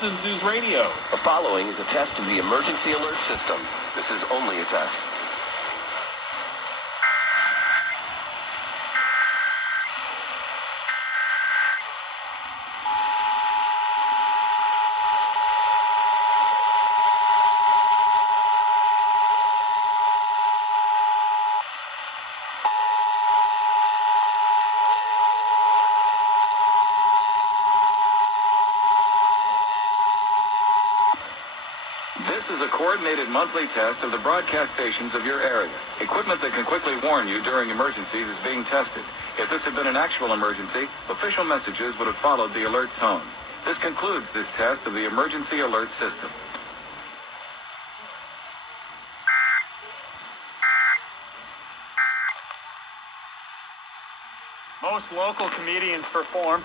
Citizens News Radio. The following is a test of the emergency alert system. This is only a test. This is a coordinated monthly test of the broadcast stations of your area. Equipment that can quickly warn you during emergencies is being tested. If this had been an actual emergency, official messages would have followed the alert tone. This concludes this test of the emergency alert system. Most local comedians perform